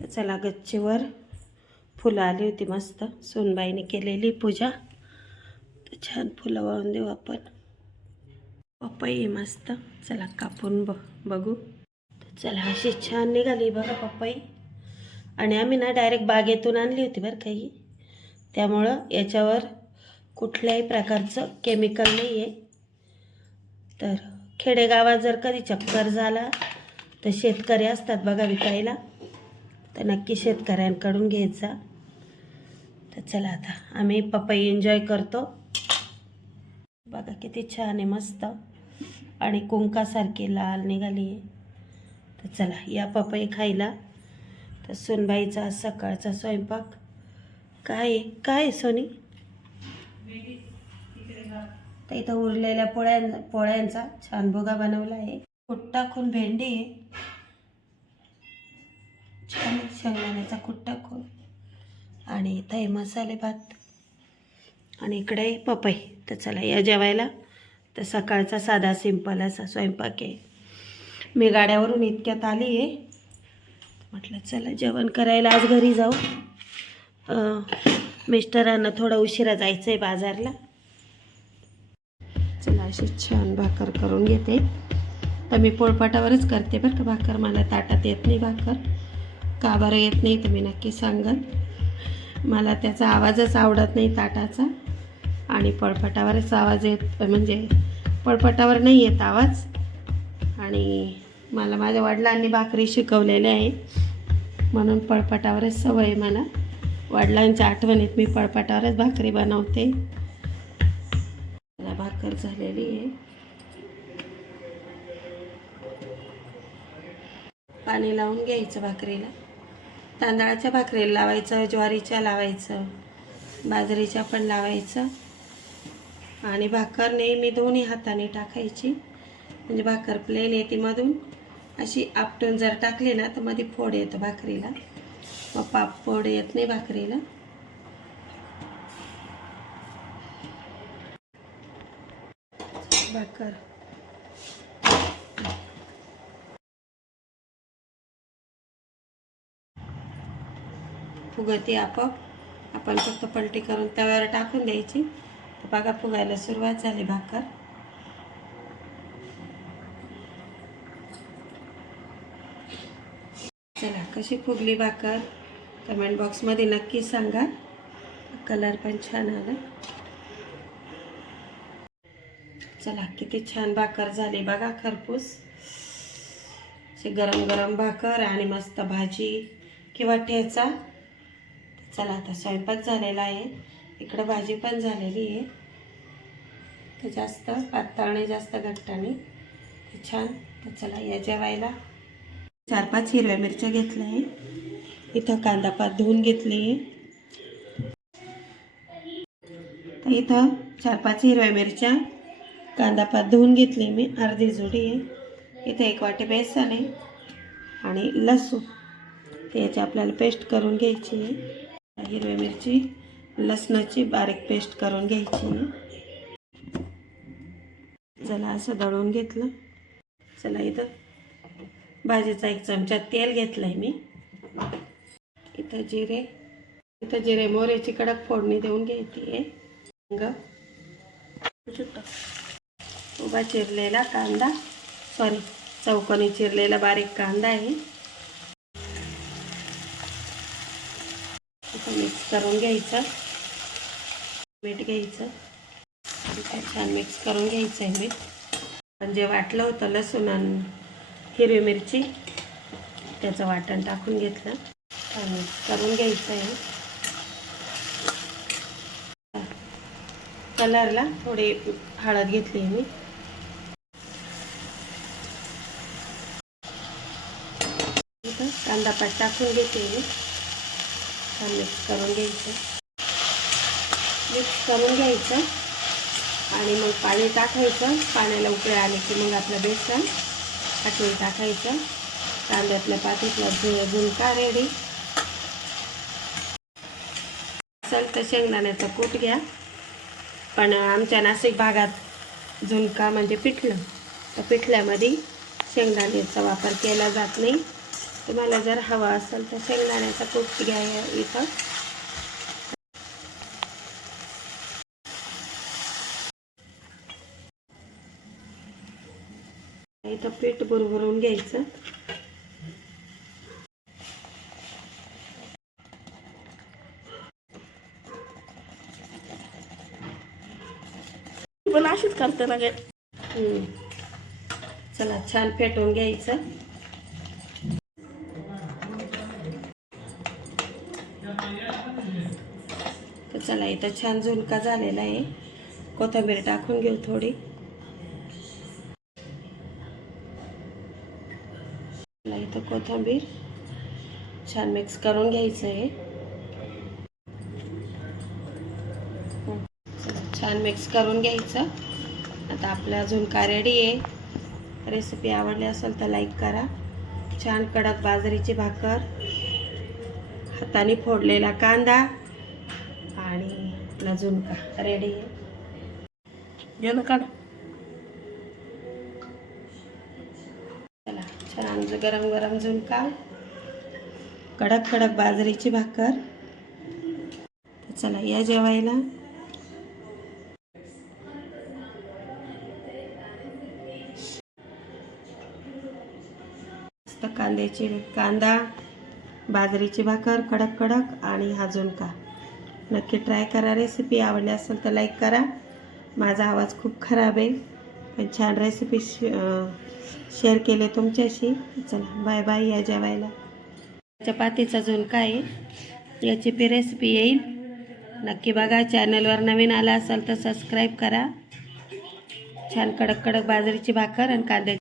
तर चला गच्चीवर फुलं आली होती मस्त. सोनबाईने केलेली पूजा. तर छान फुलं वाहून देऊ आपण. पपई मस्त. चला कापून ब बघू. तर चला अशी छान निघाली बघा पपई. आणि आम्ही ना डायरेक्ट बागेतून आणली होती बरं काही त्यामुळं याच्यावर कुठल्याही प्रकारचं केमिकल नाही आहे तर खेडेगावात जर कधी चक्कर झाला तर शेतकरी असतात बघा विकायला. तर नक्की शेतकऱ्यांकडून घ्यायचा. तर चला आता आम्ही पपई एन्जॉय करतो. बघा किती छान आहे मस्त. आणि कुंकासारखी लाल निघाली आहे. तर चला या पपई खायला. तर सोनबाईचा सकाळचा स्वयंपाक. काय आहे? काय आहे सोनी? तर इथं उरलेल्या पोळ्यां पोळ्यांचा छान भोगा बनवला आहे. कुट टाकून भेंडी आहे. छान शेंगदाण्याचा कुट टाकून आणि इथं मसाले भात. आणि इकडे पपई. तर चला या जेवायला. तर सकाळचा साधा सिंपल असा स्वयंपाक आहे. मी गाड्यावरून इतक्यात आली आहे. म्हटलं चला जेवण करायला आज घरी जाऊ. मिस्टरांना थोडा उशिरा जायचं आहे बाजारला. चला अशी छान भाकर करून घेते. तर मी पोळपाटावरच करते बरं का भाकर. मला ताटात येत नाही भाकर. का बरं येत नाही तर मी नक्की सांगत मला त्याचा आवाजच आवडत नाही ताटाचा. आणि पळपटावरच आवाज येत म्हणजे पळपटावर नाही येत आवाज. आणि मला माझ्या वडिलांनी भाकरी शिकवलेली आहे. म्हणून पळपटावरच सवय मला. वडिलांच्या आठवणीत मी पळपटावरच भाकरी बनवते. मला भाकर झालेली आहे. पाणी लावून घ्यायचं भाकरीला. तांदळाच्या भाकरीला लावायचं ज्वारीच्या लावायचं बाजरीच्या पण लावायचं. आणि भाकर नेहमी दोन्ही हाताने टाकायची. म्हणजे भाकर प्लेन येते मधून. अशी आपटून जर टाकली ना तर मध्ये फोड येतं भाकरीला. मग पाप फोड येत नाही भाकरीला. भाकर. फुगती आपोआप. आपण फक्त पलटी करून तव्यावर टाकून द्यायची. तर बघा फुगायला सुरुवात झाली भाकर. चला कशी फुगली भाकर? कमेंट बॉक्समध्ये नक्की सांगा. कलर पण छान आला चला किती छान भाकर झाली बघा खरपूस. असे गरम गरम भाकर आणि मस्त भाजी किंवा ठेचा. चला आता स्वयंपाक झालेला आहे. इकडं भाजी पण झालेली आहे. तर जास्त पातळ नाही जास्त घट्ट नाही तर छान. तर चला या जेवायला. चार पाच हिरव्या मिरच्या घेतल्या आहे. इथं कांदा पात धुवून घेतली आहे. तर इथं चार पाच हिरव्या मिरच्या कांदा पात धुवून घेतली मी. अर्धी जुडी आहे. इथं एक वाटी बेसन आहे आणि लसूण. त्याची आपल्याला पेस्ट करून घ्यायची आहे. हिरव्या मिरची लसणाची बारीक पेस्ट करून घ्यायची. चला असं दळून घेतलं. चला इथं भाजीचा एक चमचा तेल घेतलं आहे मी. इथं जिरे इथं जिरे मोहरीची कडक फोडणी देऊन घ्यायची. आहे उभा चिरलेला कांदा. सॉरी चौकोनी चिरलेला बारीक कांदा आहे इथं मिक्स करून घ्यायचं. मीठ घ्यायचं. छान मिक्स करून घ्यायचं आहे मीठ पण जे वाटलं होतं लसूण आणि हिरवी मिरची त्याचं वाटण टाकून घेतलं. छान मिक्स करून घ्यायचं आहे कलरला थोडी हळद घेतली मी. कांदा पात टाकून घेते मी. छान मिक्स करून घ्यायचं. मिक्स करून घ्यायचं आणि मग पाणी टाकायचं. पाण्याला उकळे आले की मग आपलं बेसन टाकून टाकायचं. कांद्यातल्या पाठीतला झु झुणका रेडी असेल तर शेंगदाण्याचा कूट घ्या. पण आमच्या नाशिक भागात झुणका म्हणजे पिठलं. तर पिठल्यामध्ये शेंगदाण्याचा वापर केला जात नाही. तुम्हाला जर हवा असेल तर शेंगदाण्याचा कूट घ्या इथं. इथं पीठ बुरबुरून घ्यायचं. पण अशीच करते ना हम्म. चला छान फेटून घ्यायचं. चला इथं छान झुणका झालेला आहे. कोथिंबीर टाकून घेऊ थोडी. चला इथं कोथिंबीर छान मिक्स करून घ्यायचं आहे. चला, छान मिक्स करून घ्यायचं. आता आपला झुणका रेडी आहे. रेसिपी आवडली असेल तर लाईक करा. छान कडक बाजरीची भाकर. हाताने फोडलेला कांदा. आणि आपला झुणका रेडी घे ना काढ. चला छान गरम गरम झुणका कडक कडक बाजरीची भाकर. चला या जेवायला. कांद्याची कांदा बाजरीची भाकर कडक कडक आणि हा झुणका नक्की ट्राय करा. रेसिपी आवडली असेल तर लाईक करा. माझा आवाज खूप खराब आहे. पण छान रेसिपी शेअर केले तुमच्याशी. चला बाय बाय या जेवायला. चपातीचा झुणका आहे. याची पी रेसिपी येईल. नक्की बघा चॅनलवर नवीन आला असाल तर सबस्क्राईब करा. छान कडक कडक बाजरीची भाकर आणि कांद्याची